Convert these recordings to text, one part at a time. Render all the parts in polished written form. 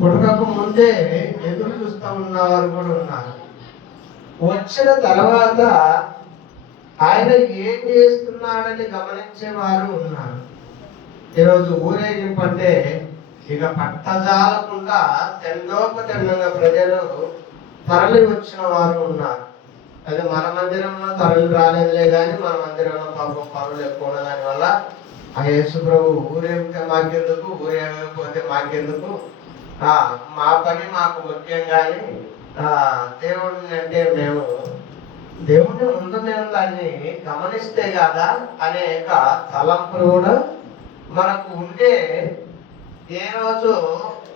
పుట్టక ముందే ఎదురు చూస్తూ ఉన్నవారు కూడా ఉన్నారు. వచ్చిన తర్వాత ఆయన ఏం చేస్తున్నాడని గమనించేవారు ఉన్నారు. ఈరోజు ఊరేగింపు అంటే ఇక పట్టజాలకుండా తెండోపతెండంగా ప్రజలు తరలి వచ్చిన వారు ఉన్నారు. అది మన మందిరంలో తరలి రాలేదులే కానీ మన మందిరంలో పాపం పనులు ఎక్కువ ఉన్న దానివల్ల ఆ యేసు ప్రభు ఊరేగితే మాకెందుకు, ఊరేగకపోతే మాకెందుకు, మా పని మాకు ముఖ్యం. కానీ దేవుడిని అంటే మేము దేవుడిని ముందు మేము దాన్ని గమనిస్తే కదా అనేక తలంపులు కూడా మనకు ఉంటే ఏ రోజు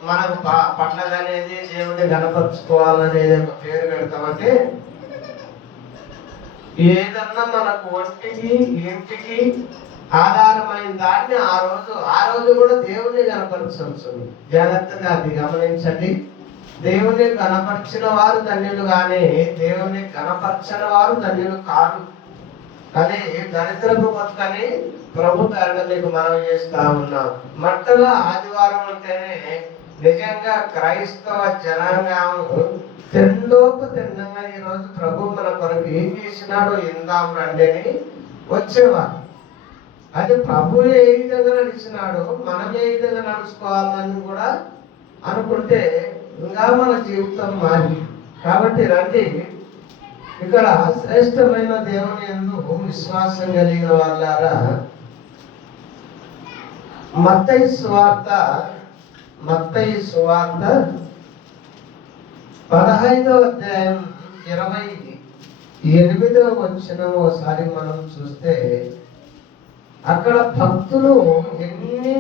మనకు పండగ అనేది దేవుడిని గణపరుచుకోవాలనేది ఒక పేరు పెడతామంటే ఏదన్నా మనకు ఒంటికి ఇంటికి ఆధారమైన దాన్ని ఆ రోజు కూడా దేవుణ్ణి కనపరచవచ్చు. జాగ్రత్తగా అది గమనించండి. దేవుని కనపరిచిన వారు ధన్యులు కానీ దేవుని కనపరచని వారు ధన్యులు కాదు. కానీ దరిద్రపు బతుకని ప్రభు మీకు మనం చేస్తా ఉన్నాం. మట్టల ఆదివారం అంటేనే నిజంగా క్రైస్తవ జనాంగం తిండంగా ఈరోజు ప్రభు మన కొరకు ఏం చేసినాడో ఇందాం రండి అని వచ్చేవారు. అది ప్రభు ఏ విధంగా నడిచినాడో మనం ఏ విధంగా నడుచుకోవాలని కూడా అనుకుంటే ఇంకా మన జీవితం మారి. కాబట్టి రండి, ఇక్కడ శ్రేష్టమైన దేవుని యందు విశ్వాసం కలిగిన వాళ్ళారా, మత్తయి సువార్త 15వ అధ్యాయం 28వ వచనం ఒకసారి మనం చూస్తే అక్కడ భక్తులు ఎన్ని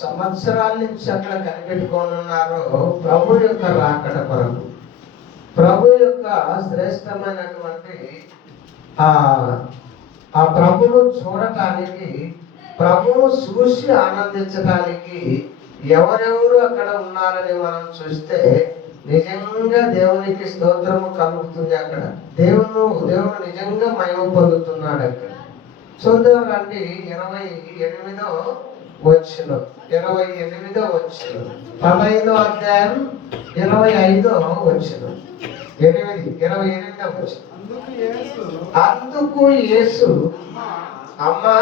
సంవత్సరాల నుంచి అక్కడ కనిపెట్టుకొని ఉన్నారో ప్రభు యొక్క రాకడ కొరకు, ప్రభు యొక్క శ్రేష్టమైనటువంటి ఆ ప్రభును చూడటానికి, ప్రభువు చూసి ఆనందించడానికి ఎవరెవరు అక్కడ ఉన్నారని మనం చూస్తే నిజంగా దేవునికి స్తోత్రము కలుగుతుంది. అక్కడ దేవుడు నిజంగా మహిమ పొందుతున్నాడు. అక్కడ చూద్దాం రండి. 28వ వచనం 15వ అధ్యాయం 25వ వచనం 28వ వచనం. అందుకు యేసు, అమ్మా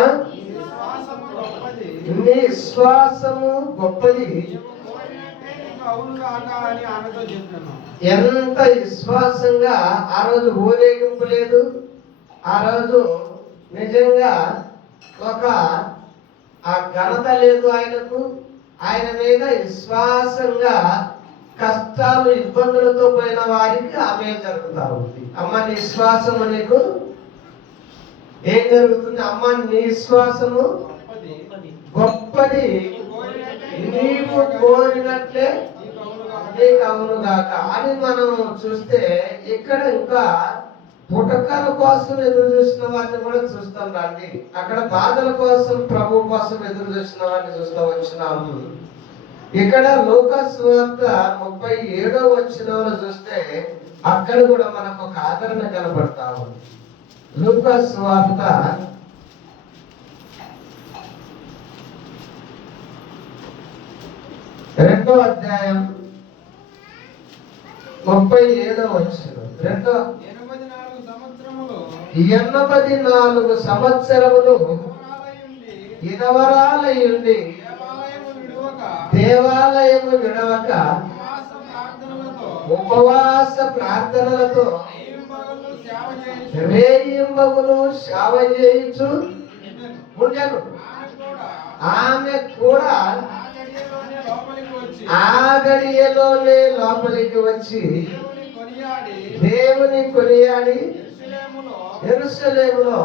నీ విశ్వాసము గొప్పది. ఎంత విశ్వాసంగా ఆ రోజు ఊరేగింపు లేదు. ఆ రోజు నిజంగా ఒక ఘనత లేదు ఆయనకు. ఆయన మీద విశ్వాసంగా కష్టాలు ఇబ్బందులతో పోయిన వారికి ఆమె జరుగుతూ ఉంది. అమ్మ నీ విశ్వాసము నీకు ఏం జరుగుతుంది? అమ్మ నీ విశ్వాసము గొప్పది, నీవు కోరినట్లే నీకు అవును గాక అని మనం చూస్తే ఇక్కడ ఇంకా పుటకల కోసం ఎదురు చూసిన వారిని కూడా చూస్తాం రండి. అక్కడ బాధల కోసం, ప్రభు కోసం ఎదురు చూసిన వారిని చూస్తూ వచ్చినాము. ఇక్కడ లూకాసు సువార్త 37వ వచనంలో చూస్తే అక్కడ కూడా మనకు ఒక ఆదరణ కనబడతా ఉంది. లూకాసు సువార్త 2వ అధ్యాయం 37వ వచనం. 84 సంవత్సరములు ఇనవరాలయుండి దేవాలయము విడవక ఉపవాస ప్రార్థనలతో రేయింబగులు సేవ చేయించు ఉండెను. ఆమె కూడా ఆ గడియలోనే లోపలికి వచ్చి దేవుని కొనియాడి యెరూషలేములో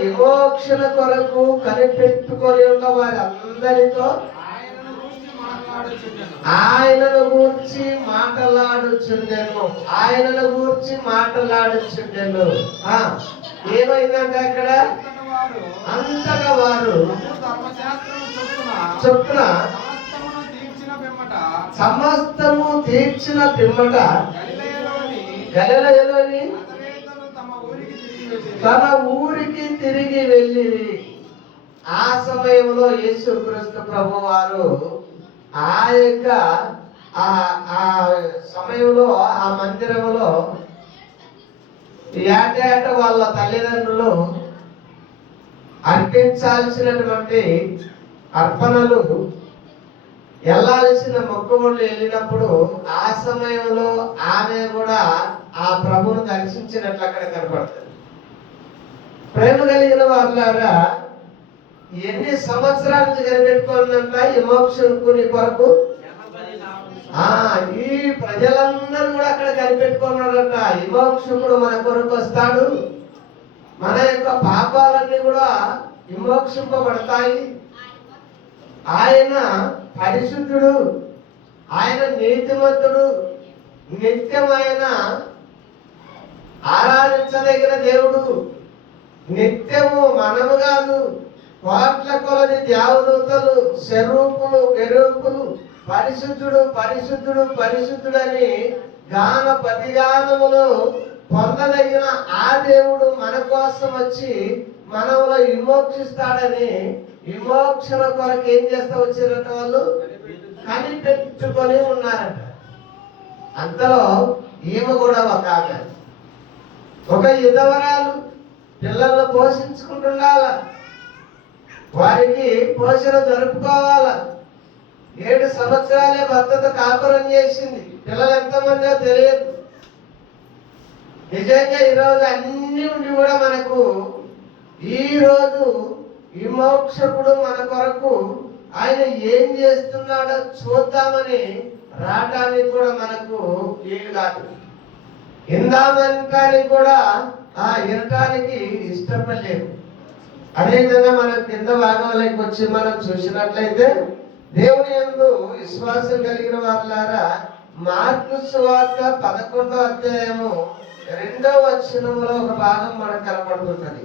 విమోక్షణ కొరకు కనిపెట్టుకొని ఉన్న వారందరితో ఆయనను గూర్చి మాట్లాడుచుండెను. ఏమైందంటే అక్కడ అంతగా వారు చొప్పున సమస్తము తీర్చిన పిమ్మట గలిలయలోని తన ఊరికి తిరిగి వెళ్ళి ఆ సమయంలో యేసుక్రీస్తు ప్రభు వారు ఆ యొక్క ఆ సమయంలో ఆ మందిరంలో ఏటేట వాళ్ళ తల్లిదండ్రులు అర్పించాల్సినటువంటి అర్పణలు వెళ్ళాల్సిన మొక్కుబడులు వెళ్ళినప్పుడు ఆ సమయంలో ఆమె కూడా ఆ ప్రభువును దర్శించినట్లు అక్కడ కనపడుతుంది. ప్రేమ కలిగిన వాళ్ళారా, ఎన్ని సంవత్సరాల నుంచి కనిపెట్టుకోవాలంట ఈ మోక్షకుని కొరకు? ఈ ప్రజలందరూ కూడా అక్కడ కనిపెట్టుకున్నారట. ఈ మోక్షకుడు మన కొరకు వస్తాడు, మన యొక్క పాపాలన్నీ కూడా విమోక్షింపబడతాయి, ఆయన పరిశుద్ధుడు, ఆయన నీతిమంతుడు, నిత్యమైన ఆరాధించదగిన దేవుడు, నిత్యము మనము కాదు కోట్ల కొలది దేవదూతలు శరూపులు గెరూపులు పరిశుద్ధుడు పరిశుద్ధుడు పరిశుద్ధుడని గాన ప్రతిగానములు పొందదగిన ఆ దేవుడు మన కోసం వచ్చి మనలో విమోక్షిస్తాడని విమోక్షణ కొరకు ఏం చేస్తా వచ్చారట? వాళ్ళు కనిపెట్టుకొని ఉన్నారట. అంతలో ఈమె కూడా ఒక ఆమె, ఒక యుధవరాలు, పిల్లలను పోషించుకుంటుండాల, వారికి పోషణ జరుపుకోవాల. 7 సంవత్సరాలే భర్తతో కాపురం చేసింది. పిల్లలు ఎంతమందో తెలియదు. నిజంగా ఈరోజు అన్ని ఉండి కూడా మనకు ఈరోజు విమోక్షకుడు మన కొరకు ఆయన ఏం చేస్తున్నాడో చూద్దామని రావటానికి కూడా మనకు వీలు కాదు. ఇందామనటానికి కూడా వినటానికి ఇష్టపడలేదు. అదేవిధంగా మనం కింద భాగంలోకి వచ్చి మనం చూసినట్లయితే, దేవుని యందు విశ్వాసం కలిగిన వాళ్ళారా, మార్కు సువార్త 11వ అధ్యాయము 2వ వచనములో ఒక భాగం మనకు కనపడుతున్నది.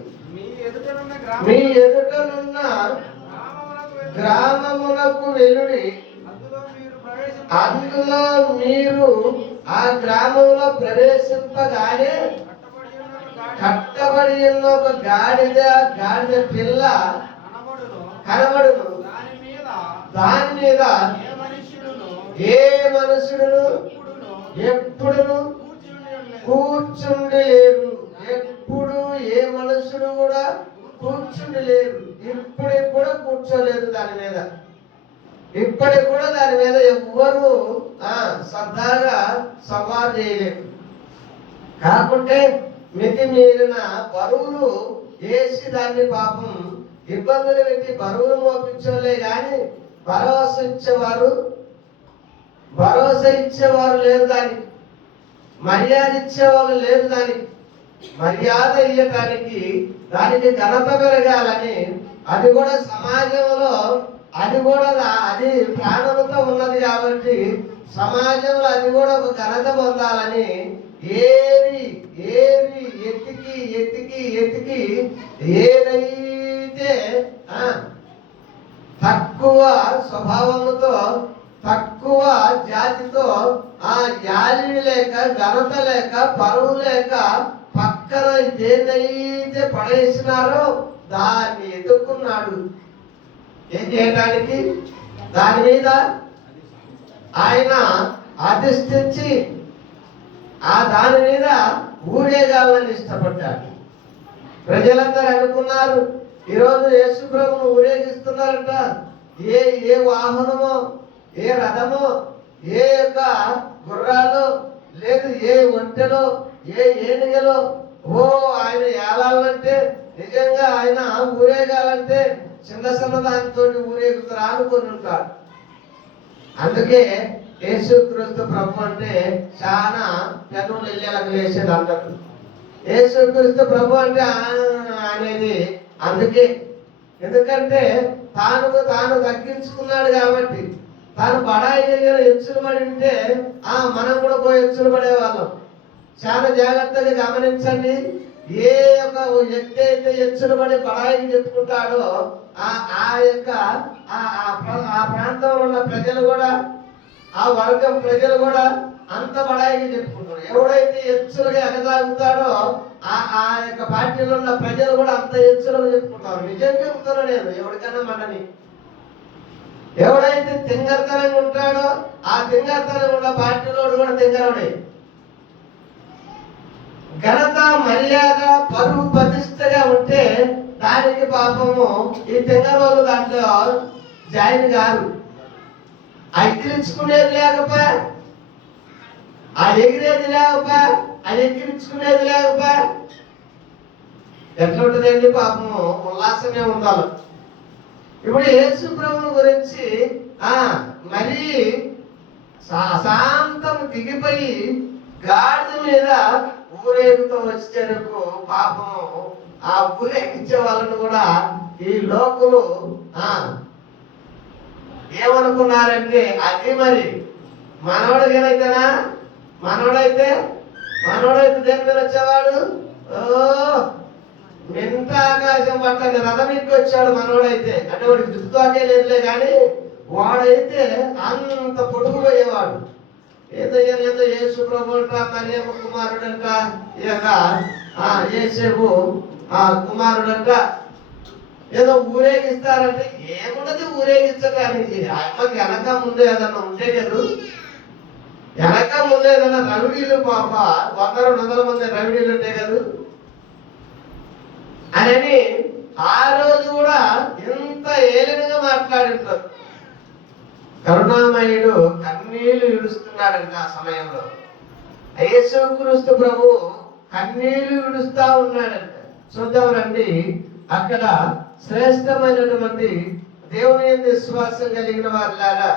మీ ఎదుటనున్న గ్రామమునకు వెళ్ళుడి, అందులో మీరు ఆ గ్రామంలో ప్రవేశింపగానే కట్టబడి ఉన్న ఒక గాడిద పిల్ల కనబడును. దాని మీద ఏ మనుషుడును ఎప్పుడును కూర్చుండి లేరు. ఎప్పుడు ఏ మనుషుడు కూడా కూర్చుండి లేరు. ఇప్పటికి కూడా కూర్చోలేదు దాని మీద. ఇప్పటికి కూడా దాని మీద ఎవ్వరు సరదాగా సవారు చేయలేరు. కాకుంటే మితి మీరిన బరువులు వేసి దాన్ని పాపం ఇబ్బందులు పెట్టి బరువులు మోపించలే గాని భరోసా ఇచ్చేవారు లేదు, దానికి మర్యాద ఇచ్చేవాళ్ళు లేదు. దానికి మర్యాద ఇవ్వటానికి, దానికి ఘనత పెరగాలని, అది కూడా సమాజంలో అది ప్రాణంతో ఉన్నది కాబట్టి సమాజంలో అది కూడా ఒక ఘనత పొందాలని ఏరి ఎతికి ఏదైతే తక్కువ స్వభావముతో తక్కువ జాతితో జాలి లేక ఘనత లేక పరువు లేక పక్కన దేన్నైతే పడేసినారో దాన్ని ఎదుర్కొన్నాడు. ఏం చేయడానికి? దాని మీద ఆయన అధిష్ఠించి దాని మీద ఊరేగాలని ఇష్టపడ్డాడు. ప్రజలందరూ అనుకున్నారు, ఈరోజు యేసు ప్రభువును ఊరేగిస్తున్నారంట. ఏ వాహనమో, ఏ రథమో, ఏ యొక్క గుర్రాలు లేదు, ఏ ఒంటెలో, ఏ ఏనుగలో ఆయన ఏలాలంటే, నిజంగా ఆయన ఊరేగాలంటే చిన్న దానితో ఊరేగుతారు అనుకుని ఉంటారు. అందుకే యేసుక్రీస్తు ప్రభు అంటే చాలా పెద్దలు వెళ్ళేలకు లేచేది అందరు. యేసుక్రీస్తు ప్రభు అంటే అనేది అందుకే, ఎందుకంటే తాను తగ్గించుకున్నాడు కాబట్టి. తాను బడాయి ఎచ్చులు పడి ఉంటే మనం కూడా పోయి ఎచ్చులు పడేవాళ్ళం. చాలా జాగ్రత్తగా గమనించండి. ఏ యొక్క వ్యక్తి అయితే ఎచ్చులు పడి బడాయిని చెప్పుకుంటాడో ఆ యొక్క ఆ ప్రాంతంలో ఉన్న ప్రజలు కూడా, ఆ వర్గం ప్రజలు కూడా, అంత బడాయిగా చెప్పుకుంటారు. ఎవడైతే ఎచ్చులుగా ఎగజాగుతాడో ఆ యొక్క పార్టీలో ఉన్న ప్రజలు కూడా అంత ఎచ్చులుగా చెప్పుకుంటారు. నిజంగా చెప్తాను నేను, ఎవరికైనా మనని. ఎవడైతే తింగరతనంగా ఉంటాడో ఆ తింగరతనం ఉన్న పార్టీలో కూడా తింగరడే. ఘనత, మర్యాద, పరువు, ప్రతిష్టగా ఉంటే దానికి పాపము ఈ తింగరోళ్ళు దాంట్లో జాయిన్ గారు. అది ఎక్కిరించుకునేది లేకపోయా, అది ఎగిరేది లేకపోయా, అది ఎక్కిరించుకునేది లేకపోయా ఎట్లా ఉంటుందండి? పాపము ఉల్లాసమే ఉండాలి. ఇప్పుడు యేసు ప్రభువు గురించి మరీ శాంతం దిగిపోయి గాడిద మీద ఊరేగుతూ వచ్చేందుకు పాపము ఆ ఊరేగించే వాళ్ళను కూడా ఈ లోకులు ఏమనుకున్నారంటే, అది మరి మనోడికైతేనా, మనోడైతే దేని మీద వచ్చేవాడు, ఎంత ఆకాశం పట్టని రథం ఇంటికి వచ్చాడు మనోడైతే. అంటే వాడికి జుట్టుతోకే లేదులే కానీ వాడైతే అంత పొడుగు పోయేవాడు. ఏదో యేసు ప్రభు అంట, మరియమ్మ కుమారుడంట, యేసేపు కుమారుడంట, ఏదో ఊరేగిస్తారంటే ఏమున్నది ఊరేగించడానికి? అమ్మకి వెనక ముందే ఏదన్నా ఉంటే కదా, వెనక ముందే ఏదన్నా రవిడీలు పాప 100-200 మంది రవిడీలు ఉంటే కదా అని ఆ రోజు కూడా ఎంత ఏలినగా మాట్లాడింటారు. కరుణామయుడు కన్నీళ్లు విడుస్తున్నాడంట ఆ సమయంలో. యేసుక్రీస్తు ప్రభు కన్నీళ్లు విడుస్తా ఉన్నాడంట. చూద్దాం రండి. అక్కడ శ్రేష్టమైనటువంటి దేవుని యందు విశ్వాసం కలిగిన వారిలాగా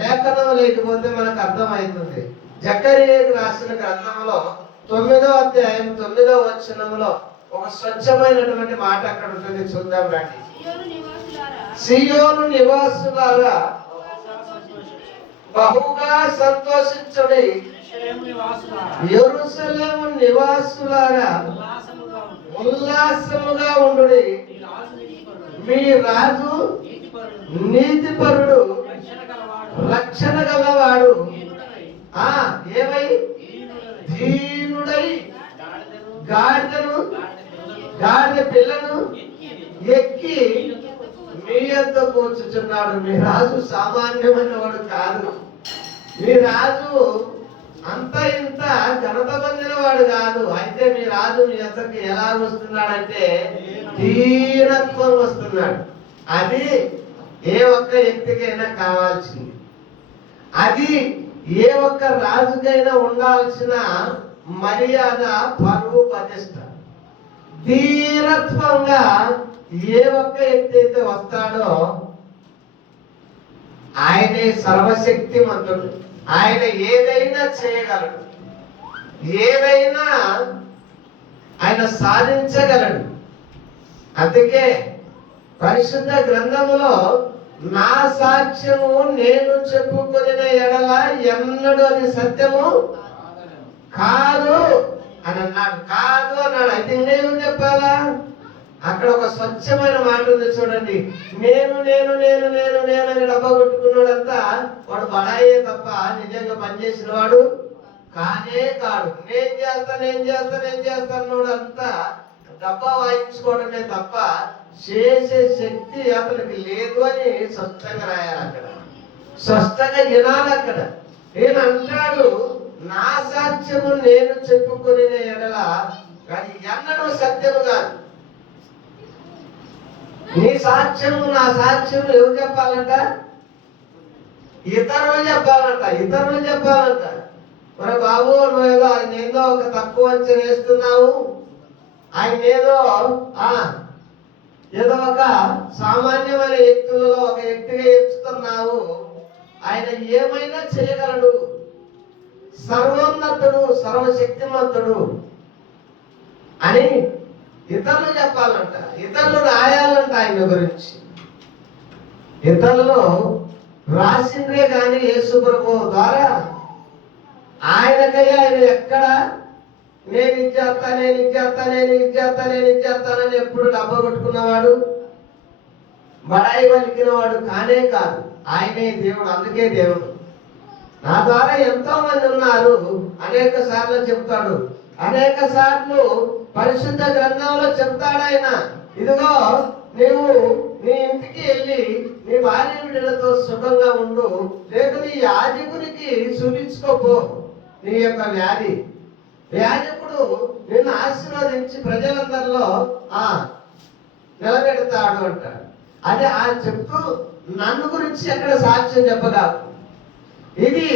లేఖనం లేకపోతే మనకు అర్థమవుతుంది. జకర్యాకు రాసిన గ్రంథంలో 9వ అధ్యాయం 9వ వచనంలో ఒక స్వచ్ఛమైనటువంటి మాట అక్కడ ఉంటుంది. చూద్దాం రండి. సియోను నివాసులారా బహుగా సంతోషించుడి, యెరూషలేము నివాసులారా ఉల్లాసముగా ఉండుడి. మీ రాజు నీతిపరుడు, రక్షణ గలవాడు, ఏమై దీనుడై గాడిద పిల్లను ఎక్కి మీ యొద్ద కూర్చుచున్నాడు. మీ రాజు సామాన్యమైన వాడు కాదు. మీ రాజు అంత ఇంత ఘనత పొందిన వాడు కాదు. అయితే మీ రాజు మీ యొద్దకు ఎలా వస్తున్నాడంటే దీనత్వం వస్తున్నాడు. అది ఏ ఒక్క వ్యక్తికైనా కావాల్సింది. అది ఏ ఒక్క రాజుకైనా ఉండాల్సిన మర్యాద, పరువు, ప్రతిష్ట. దీనత్వంగా ఏ ఒక్క వ్యక్తి అయితే వస్తాడో ఆయనే సర్వశక్తిమంతుడు. ఆయన ఏదైనా చేయగలడు, ఏదైనా ఆయన సాధించగలడు. అందుకే పరిశుద్ధ గ్రంథములో నా సాక్ష్యము నేను చెప్పుకొనిన ఎడల ఎన్నడూ అది సత్యము కాదు అని అన్నాడు. కాదు అన్నాడు. అయితే నేను చెప్పాలా? అక్కడ ఒక స్వచ్ఛమైన మాట ఉంది చూడండి. నేను నేను నేను నేను నేను అని డబ్బా కొట్టుకున్నాడంతా వాడు బడాయే తప్ప నిజంగా పనిచేసిన వాడు కానే కాడు. నేను చేస్తాను అంతా డబ్బా వాయించుకోవడమే తప్ప చేసే శక్తి అతనికి లేదు అని స్పష్టంగా రాయాలి. అక్కడ స్పష్టంగా వినాలి. అక్కడ నేను అంటాడు, నా సాక్ష్యము నేను చెప్పుకునే ఎడల కానీ ఎన్నడూ సత్యము కాదు. నీ సాక్ష్యము నా సాక్ష్యము ఎవరు చెప్పాలంట? ఇతరులు చెప్పాలంట. మరి బాబు నువ్వేదో ఆయన ఏదో ఒక తక్కువ అంచనా వేస్తున్నావు, ఆయన ఏదో ఒక సామాన్యమైన వ్యక్తులలో ఒక వ్యక్తిగా ఎంచుతున్నావు, ఆయన ఏమైనా చేయగలడు, సర్వోన్నతుడు, సర్వశక్తిమంతుడు అని ఇతరులు చెప్పాలంట. ఇతరులు రాయాలంట ఆయన గురించి. ఇతరులు రాసిందే కానీ యేసు ప్రభువు ద్వారా ఆయనకై ఆయన ఎక్కడ నేను ఇచ్చేస్తానని ఎప్పుడు డబ్బ కొట్టుకున్నవాడు, బడాయి పలికినవాడు కానే కాదు. ఆయనే దేవుడు. అందుకే దేవుడు నా ద్వారా ఎంతో మంది ఉన్నారు అనేక సార్లు చెప్తాడు. అనేక సార్లు పరిశుద్ధ గ్రంథంలో చెప్తాడు ఆయన, ఇదిగో నీవు నీ ఇంటికి వెళ్ళి నీ భార్య బిడ్డలతో సుఖంగా ఉండు, లేక నీ యాజకునికి చూపించుకోపో నీ యొక్క వ్యాధి. యాజకుడు నిన్ను ఆశీర్వదించి ప్రజలందరిలో నిలబెడతాడు అంటాడు. అదే ఆ చెప్తూ నన్ను గురించి ఎక్కడ సాక్ష్యం చెప్పగాకు, ఇది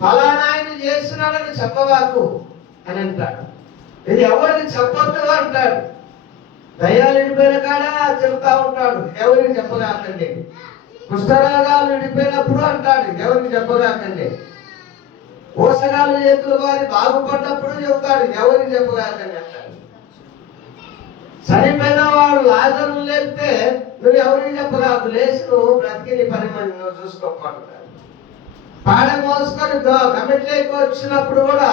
ఫలానా ఆయన చేస్తున్నాడని చెప్పవాకు అని అంటాడు. ఇది ఎవరికి చెప్పొద్దు అంటాడు. దయ్యాలు విడిపోయిన కాడ చెప్తా ఉంటాడు, ఎవరికి చెప్పగాకండి. కుష్ఠరోగాలు విడిపోయినప్పుడు అంటాడు, ఎవరికి చెప్పగాకండి. ఊసగాలు చేతులు వారి బాగుపడ్డప్పుడు చెబుతాడు, ఎవరికి చెప్పగాకండి అంటాడు. చనిపోయిన వాడు లాజరు లేపితే నువ్వు ఎవరికి చెప్పగాకు, లేచి నువ్వు బ్రతికి నీ పని నువ్వు చూసుకోమంటాడు. పాడ మోసుకొని కమిటీలోకి వచ్చినప్పుడు కూడా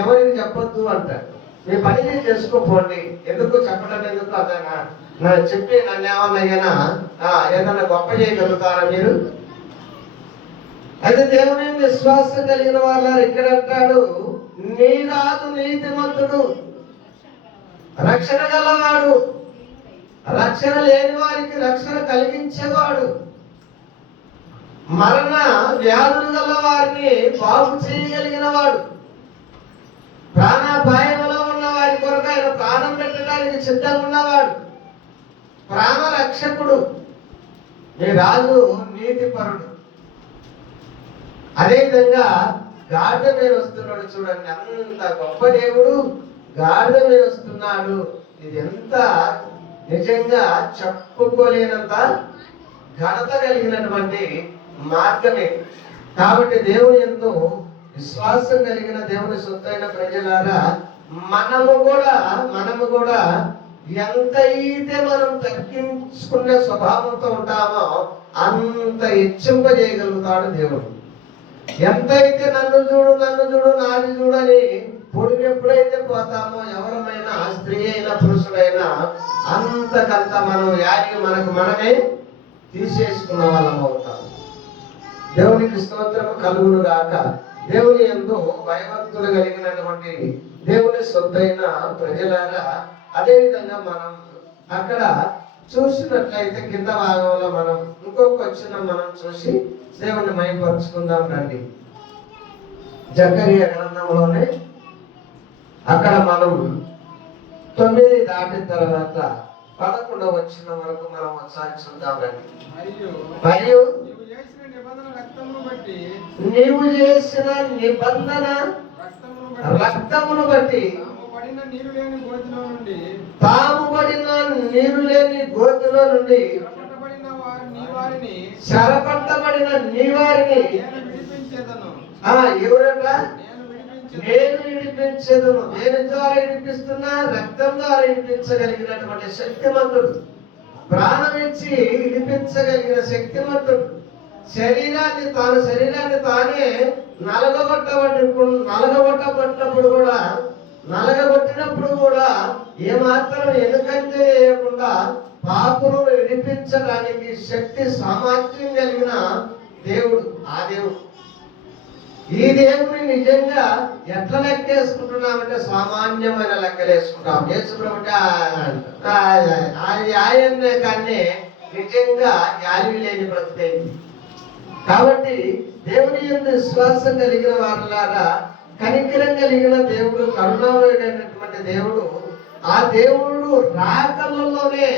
ఎవరికి చెప్పొద్దు అంటాడు. మీ పని నేను చేసుకోపోండి, ఎందుకు చెప్పడం ఎందుకు అదనా చెప్పి నన్ను ఏమన్నా ఏదన్నా గొప్ప చేయగలుగుతారా మీరు? అయితే దేవుని విశ్వాసం కలిగిన వాళ్ళ ఇక్కడ అంటాడు, నీ రాజు నీతిమంతుడు, రక్షణ గలవాడు, రక్షణ లేని వారికి రక్షణ కలిగించేవాడు, మరణ వ్యాధులు గల వారిని బాగు చేయగలిగిన వాడు, ప్రాణాపాయంలో ఉన్న వారి కొరకు ఆయన ప్రాణం పెట్టడానికి సిద్ధంగా ఉన్నవాడు, ప్రాణ రక్షకుడు, నీ రాజు నీతిపరుడు. అదేవిధంగా గాడిద మీద వస్తున్నాడు చూడండి, అంత గొప్ప దేవుడు గాడిద మీద వస్తున్నాడు. ఇది ఎంత నిజంగా చెప్పుకోలేనంత ఘనత కలిగినటువంటి మార్గమే. కాబట్టి దేవుని యందు విశ్వాసం కలిగిన దేవుని సొత్తైన ప్రజలారా, మనము కూడా ఎంతైతే మనం తగ్గించుకునే స్వభావంతో ఉంటామో అంత హెచ్చింపజేయగలుగుతాడు దేవుడు. ఎంతైతే నన్ను చూడు నాది చూడని పొడుగు ఎప్పుడైతే పోతామో, ఎవరమైనా స్త్రీ అయినా పురుషుడైనా అంతకంత మనం యాగి మనమే తీసేసుకున్న వాళ్ళం అవుతాం. దేవునికి స్తోత్రము కలుగును గాక. దేవుని యందు భయభక్తులు కలిగినటువంటి దేవుని సొత్తైన ప్రజలారా, అదేవిధంగా మనం అక్కడ చూసినట్లయితే కింద భాగంలో మనం ఇంకొక వచ్చిన మనం చూసి దేవుణ్ణి మహిమపరుచుకుందాం రండి. జకరియా గ్రంథంలోనే అక్కడ మనం 9 దాటిన తర్వాత 11 వచ్చిన వరకు మనం ఒకసారి చూద్దాం రండి. మరియు నీవు చేసిన నిబంధన రక్తమును బట్టి తాము పడిన నీరు లేని గోతిలో నుండి చెరపట్టబడిన నీ వారిని ఎవరట? నేను విడిపించేదను. దేని ద్వారా విడిపిస్తున్నా? రక్తం ద్వారా విడిపించగలిగినటువంటి శక్తిమంతుడు, ప్రాణం ఇచ్చి విడిపించగలిగిన శక్తిమంతుడు. శరీరాన్ని తానే నలగబట్టినప్పుడు కూడా ఏమాత్రం ఎందుకంటే చేయకుండా పాపును విడిపించడానికి శక్తి సామర్థ్యం కలిగిన దేవుడు ఆ దేవుడు. ఈ దేవుడిని నిజంగా ఎట్లా లెక్కేసుకుంటున్నామంటే సామాన్యమైన లెక్కలేసుకుంటాం. యేసుప్రభుడు ఆయన్నే కానీ నిజంగా యాలివి లేని బ్రతుకైంది. కాబట్టి దేవుని యందు విశ్వాసం కలిగిన వారులారా, కనికరం కలిగిన దేవుడు, కరుణామయుడైనటువంటి దేవుడు, ఆ దేవుడు రాకలలోనే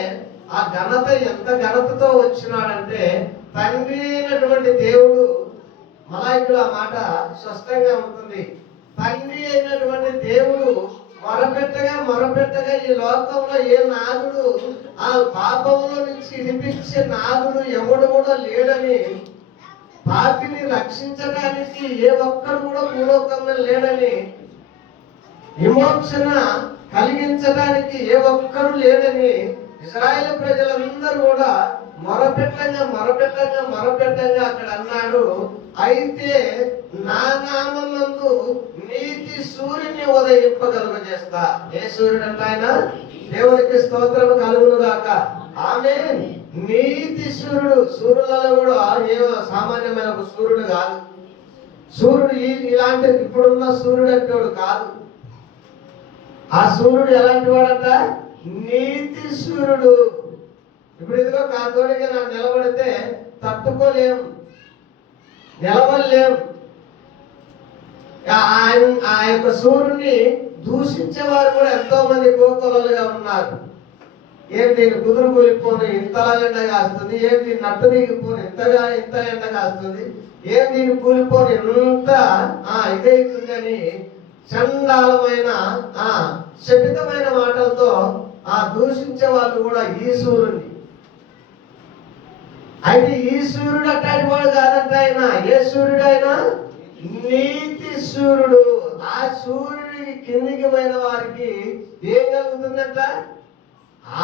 ఆ ఘనత ఎంత ఘనతతో వచ్చినాడంటే, తండ్రి అయినటువంటి దేవుడు, మలాయికులు ఆ మాట స్పష్టంగా ఉంటుంది. తండ్రి అయినటువంటి దేవుడు మొరపెట్టగా ఈ లోకంలో ఏ నాదుడు ఆ పాపంలో నుంచి విడిపించే నాదుడు ఎవడు కూడా లేడని, పాపిని రక్షించడానికి ఏ ఒక్కడు కూడా భూలోకంలో లేడని, విమోచన కలిగించడానికి ఏ ఒక్కడు లేడని ఇశ్రాయేలు ప్రజలందరూ కూడా మొరపెట్టంగా అక్కడ అన్నాడు. అయితే నా నామమందు నీతి సూర్యుని ఉదయింపగలుగజేస్తా. ఏ సూర్యుడు అంటే ఆయన? దేవునికి స్తోత్రం కలుగును గాక. ఆమేన్. నీతి సూర్యుడు. సూర్యులలో కూడా ఏ సామాన్యమైన సూర్యుడు కాదు. సూర్యుడు ఇలాంటి ఇప్పుడున్న సూర్యుడు అంటేవాడు కాదు. ఆ సూర్యుడు ఎలాంటి వాడంట? నీతి సూర్యుడు. ఇప్పుడు ఇదిగో కాతోడిగా నాకు నిలబడితే తట్టుకోలేం, నిలవలేం. ఆ యొక్క సూర్యుడిని దూషించే వారు కూడా ఎంతో మంది కోకొలలుగా ఉన్నారు. ఏంటి కుదురు కూలిపోను ఇంతలా ఎండ కాస్తుంది, ఏంటి నట్టు దిగిపోను ఇంత ఎండ కాస్తుంది, ఏం దీన్ని కూలిపోను ఎంత ఇదైతుందని చండాలమైన శపితమైన మాటలతో దూషించే వాళ్ళు కూడా ఈ సూర్యుని. అయితే ఈ సూర్యుడు అట్లాంటి వాడు కాదంట. ఆయన ఏ సూర్యుడు? ఆయన నీతి సూర్యుడు. ఆ సూర్యుడికి కిందికి పోయిన వారికి ఏం కలుగుతుందంట?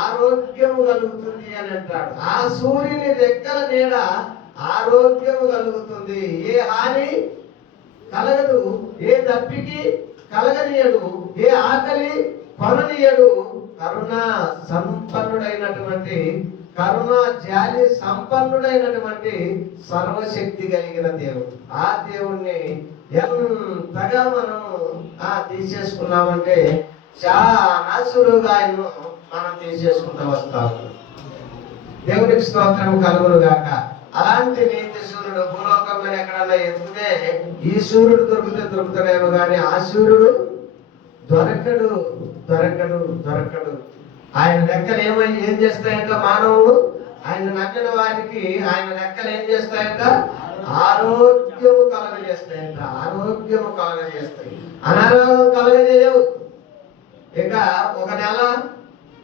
ఆరోగ్యము కలుగుతుంది అని అంటాడు. ఆ సూర్యుని రెక్కల నీడ ఆరోగ్యము కలుగుతుంది, ఏ హాని కలగదు, ఏ దప్పికి కలగనీయడు, ఏ ఆకలి కొననీయడు. కరుణ సంపన్నుడైనటువంటి, కరుణ జాలి సంపన్నుడైనటువంటి సర్వశక్తి కలిగిన దేవుడు. ఆ దేవుణ్ణి ఎంతగా మనం తీసేసుకున్నామంటే చాలా సులువుగా ఆయన్ను మనం తీసేసుకుంటూ వస్తాము. దేవునికి స్తోత్రం కలుగును గాక. అలాంటి నీతి సూర్యుడు భూలోకం మీద ఎక్కడన్నా ఎత్తుతే ఈ సూర్యుడు దొరుకుతాడేమో కానీ ఆ సూర్యుడు దొరకడు. ఆయన రెక్కలు ఏం చేస్తాయంట? మానవుడు ఆయన నమ్మిన వారికి ఆయన రెక్కలు ఏం చేస్తాయంట? ఆరోగ్యము కలగజేస్తాయంట. ఆరోగ్యము కలగజేస్తాయి, అనారోగ్యం కలగజేయవు. ఇక ఒక నెల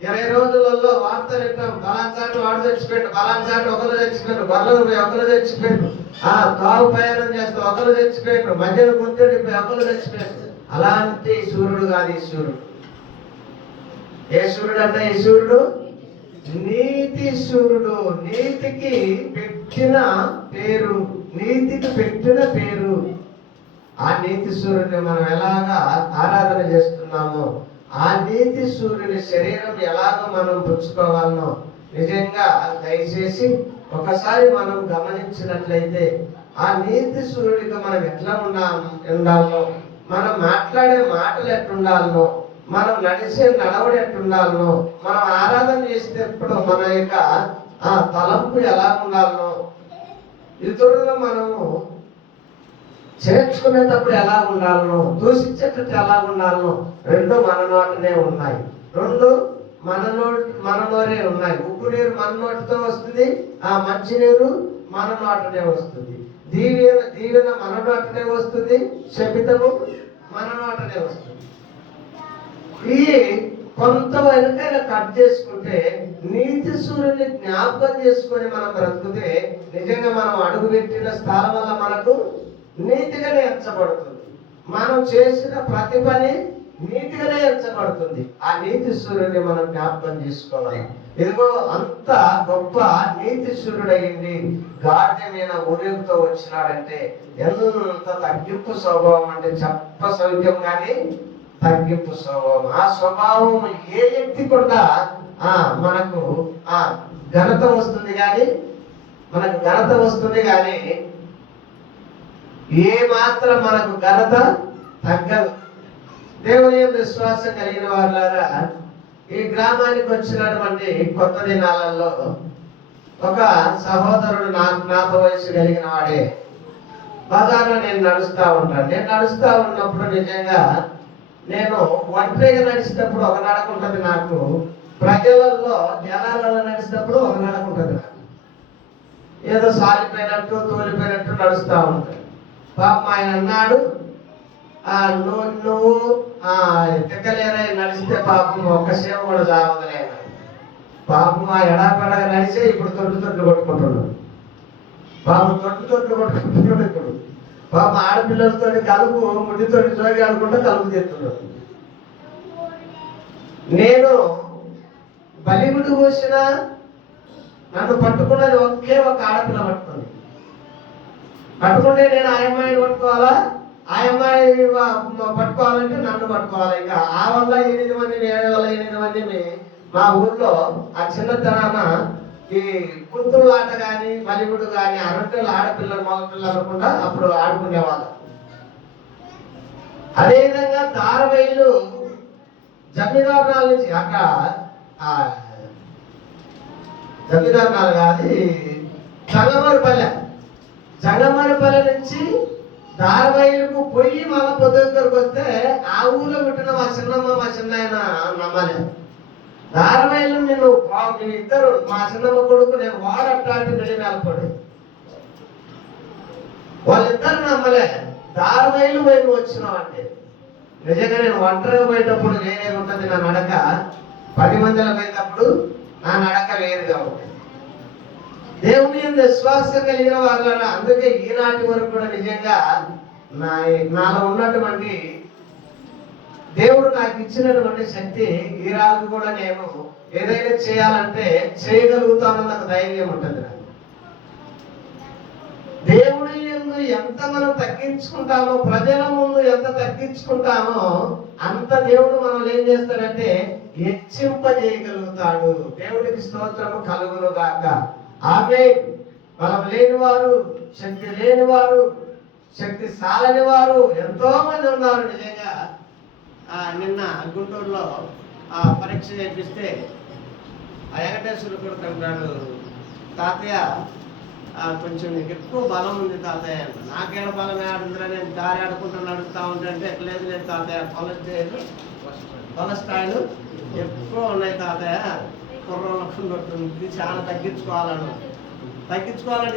20 రోజులలో వార్తలు వింటాం, బలాంచాటు వాడు చచ్చిపోయాడు, బలాంచాటు ఒకరు చచ్చిపోయాడు, బర్రెలు పోయి ఒకరు చచ్చిపోయాడు, తావు ప్రయాణం చేస్తే ఒకరు చచ్చిపోయాడు, మధ్యలో గుర్తుడిపోయి ఒకరు చచ్చిపోయాడు. అలాంటి సూర్యుడు కాదు ఈ సూర్యుడు. ఏ సూర్యుడు అంటే? ఈ సూర్యుడు నీతి సూర్యుడు. నీతికి పెట్టిన పేరు, నీతికి పెట్టిన పేరు. ఆ నీతి సూర్యుడిని మనం ఎలాగా ఆరాధన చేస్తున్నామో, ఆ నీతి సూర్యుని శరీరం ఎలాగో మనం పుచ్చుకోవాలనో నిజంగా దయచేసి ఒకసారి మనం గమనించినట్లయితే ఆ నీతి సూర్యుడికి మనం ఎట్లా ఉండాలనో, మనం మాట్లాడే మాటలు ఎట్లుండాలనో, మనం నడిచే నడవడి ఎట్లుండాలనో, మనం ఆరాధన చేసేటప్పుడు మన యొక్క తలంపు ఎలా ఉండాలనో, ఇతరులను మనము చేర్చుకునేటప్పుడు ఎలా ఉండాలనో, దూషించేటట్టు ఎలా ఉండాలనో రెండు మన నోటనే ఉన్నాయి. రెండు మన నోరే ఉన్నాయి. ఉప్పు నీరు మన నోటితో వస్తుంది, మంచి నీరు మన నోటనే వస్తుంది. దీవెన మన నోటనే వస్తుంది, శపితము మన నోటనే వస్తుంది. ఈ కొంతవరకైనా కట్ చేసుకుంటే నీతి సూర్యుని జ్ఞాపకం చేసుకొని మనం బ్రతుకుతే నిజంగా మనం అడుగుపెట్టిన స్థలం వల్ల మనకు నీతిగానే ఎంచబడుతుంది. మనం చేసిన ప్రతి పని నీతిగానే ఎంచబడుతుంది. ఆ నీతి సూర్యుడిని మనం జ్ఞాపకం చేసుకోవాలి. ఇదిగో అంత గొప్ప నీతి సూర్యుడు అయ్యింది గాఢ్యమైన ఊరేగుతో వచ్చినాడంటే ఎంత తగ్గింపు స్వభావం అంటే చెప్ప సౌఖ్యం కానీ తగ్గింపు స్వభావం. ఆ స్వభావం ఏ వ్యక్తి కూడా మనకు ఘనత వస్తుంది కానీ ఏ మాత్రం మనకు ఘనత తగ్గదు. దేవుని యందు విశ్వాసం కలిగిన వాళ్ళారా, ఈ గ్రామానికి వచ్చినటువంటి కొత్త దినాలలో ఒక సహోదరుడు నాతో వయసు కలిగిన వాడే బజార్లో నేను నడుస్తూ ఉంటాను. నేను నడుస్తూ ఉన్నప్పుడు నిజంగా నేను ఒంటరిగా నడిచినప్పుడు ఒక నడక ఉంటుంది నాకు, ప్రజలలో జనాలలో నడిచినప్పుడు ఒక నడక ఉంటుంది నాకు. ఏదో సాలిపోయినట్టు తోలిపోయినట్టు నడుస్తూ ఉంటాను. పాపం ఆయన అన్నాడు, నువ్వు తిక్కలేరై నడిస్తే పాపం ఒక్క సేవ కూడా చావదులే. పాపం ఎడాపెడగా నడిచే ఇప్పుడు తొట్టు కొట్టుకుంటున్నాడు. పాపం తొట్టు కొట్టుకుంటున్నాడు. ఇప్పుడు పాపం ఆడపిల్లలతో కలుపు ముడితో జోగి ఆడుకుంటూ కలుపు తెస్తున్నాడు. నేను బలిగుడు కోసిన నన్ను పట్టుకున్నది ఒకే ఒక ఆడపిల్ల పట్టుకుంటే నేను ఆ అమ్మాయిని పట్టుకోవాలా, ఆ అమ్మాయి పట్టుకోవాలంటే నన్ను పట్టుకోవాలి. ఇంకా ఆ వల్ల 8 మంది 7 మంది మా ఊర్లో ఆ చిన్నతనాన ఈ గుంతులాట కానీ బలిగుడు కానీ అరటలు ఆడపిల్లలు మగపిల్లలు అనుకుంటా అప్పుడు ఆడుకునేవాళ్ళు. అదేవిధంగా దారవైలు జమీదారుల నుంచి అక్కడ జమీదారులు కాదు, జంగమరిపల్లె నుంచి దారవైలుకు పోయి మళ్ళా పొద్దు దగ్గరకు వస్తే ఆ ఊళ్ళో పుట్టిన మా చిన్నమ్మ మా చిన్నాయన నమ్మలేదు. దారవైలు నేను ఇద్దరు మా చిన్నమ్మ కొడుకు నేను వాడట్టాంటి వెళ్ళి నెలకొడి వాళ్ళిద్దరు నమ్మలే. దారవైలు వైపు వచ్చినాం అంటే నిజంగా నేను ఒంటరిగా పోయేటప్పుడు వేరే ఉంటుంది నా నడక, 10 మందిలో పోయేటప్పుడు నా నడక వేరుగా ఉంటుంది. దేవుని యందు విశ్వాసం కలిగిన వాళ్ళ అందుకే ఈనాటి వరకు కూడా నిజంగా నాలో ఉన్నటువంటి దేవుడు నాకు ఇచ్చినటువంటి శక్తి ఈ రాజు కూడా నేను ఏదైనా చేయాలంటే చేయగలుగుతానని నాకు ధైర్యం ఉంటుంది. నాకు దేవుడి యందు ఎంత మనం తగ్గించుకుంటామో, ప్రజల ముందు ఎంత తగ్గించుకుంటామో అంత దేవుడు మనం ఏం చేస్తాడంటే హెచ్చింపజేయగలుగుతాడు. దేవుడికి స్తోత్రము కలుగును గాక. ఆమేన్. బలం లేనివారు, శక్తి లేనివారు, శక్తి సాలని వారు ఎంతో మంది ఉన్నారు. నిజంగా నిన్న గుంటూరులో పరీక్ష చేపిస్తే ఆ వెంకటేశ్వరుడు కొడుకు అంటాడు, తాతయ్య కొంచెం నీకు ఎక్కువ బలం ఉంది తాతయ్య అంట. నాకేడ బలం ఆడుందిరా, నేను దారి ఆడుకుంటూ నడుపుతా ఉంటే లేదు లేదు తాతయ్య, కొలెస్ట్రాల్ ఎక్కువ ఉన్నాయి తాతయ్య, కుర్రది చాలా తగ్గించుకోవాలంటే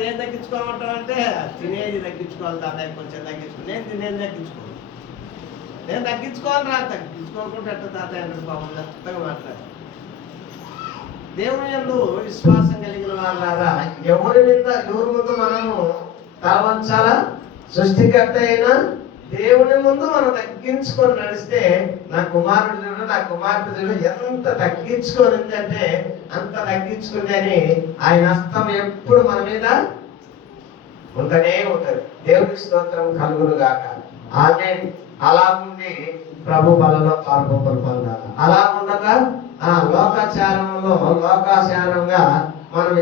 ఏం తగ్గించుకోమంటావంటే తినేది తగ్గించుకోవాలి తాతయ్య, కొంచెం తగ్గించుకో. నేను తినేది తగ్గించుకోవాలి రా, తగ్గించుకోకుండా ఎట్ట తాతయ్య అంటే పాపం మెత్తగా మాట్లాడు. దేవుని యందు విశ్వాసం కలిగిన వాళ్ళారా, ఎవరి ముందు మనము తలవంచాలా? సృష్టికర్త అయిన దేవుని ముందు మనం తగ్గించుకొని నడిస్తే నా కుమారుడు నా కుమార్తె ఎంత తగ్గించుకొని ఉందంటే అంత తగ్గించుకుంది అని ఆయన హస్తం ఎప్పుడు మన మీద ఉంటనే ఉంటది. దేవుని స్తోత్రం కలుగును గాక. ఆమేన్. అలా ఉండి ప్రభు బలలో పాల్గొనాలి. అలా ఉండగా లోకాచారంగా మనం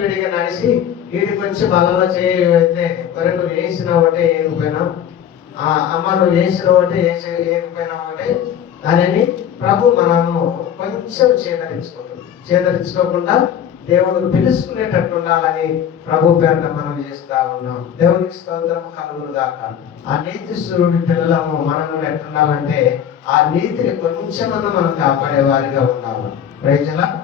విడిగా నడిచి వీటికి వచ్చి బలలో చేయతే కొరకు వేసిన ఒకటే ఏగిపోయినాం, అమ్మను వేసిన ఒకటి ఏగిపోయినా ఒకటే దానిని ప్రభు మనము కొంచెం చేదరించుకోకుండా దేవుడు పిలుచుకునేటట్టు ఉండాలని ప్రభు పేరున మనం చేస్తా ఉన్నాం. దేవునికి స్తోత్రం కలుగును గాక. ఆ నీతి సూర్యుడి పిల్లలము మనం ఎట్టుండాలంటే ఆ నీతిని కొంచెమన్నా మనం కాపాడే వారిగా ఉండాలి. Praise the lord.